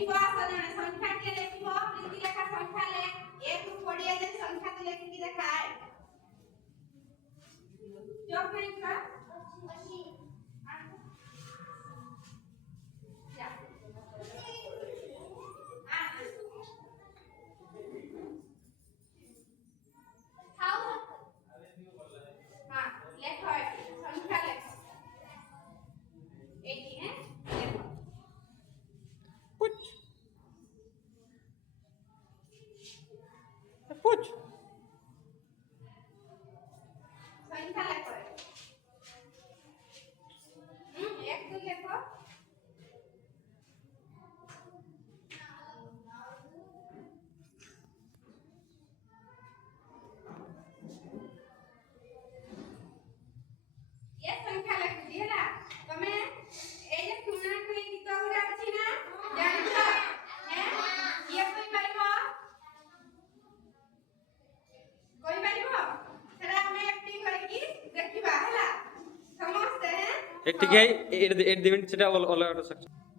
ଲେଖିବ ଜଣେ ସଂଖ୍ୟାଟିଏ ଲେଖିବ ପ୍ରୀତି ଲେଖା ସଂଖ୍ୟା ଲେ 1 ରୁ 20 ଯାଏ ସଂଖ୍ୟାଟି ଲେଖିକି ଦେଖାଏ ଚକ୍ ନାହିଁ ପୁରା ଅଛି पूछ संख्या लिखो एक दो लिखो ये संख्या लिख दिला तमे ए जे सुना कोई गीत गुडा अछि ना जानछ हैं ये कोई पाइबो सेरा हमें एक्टिंग करकी देखिबा हला समझते हैं एक ठीक है 8 मिनट सेटा ऑल आउट सेक्शन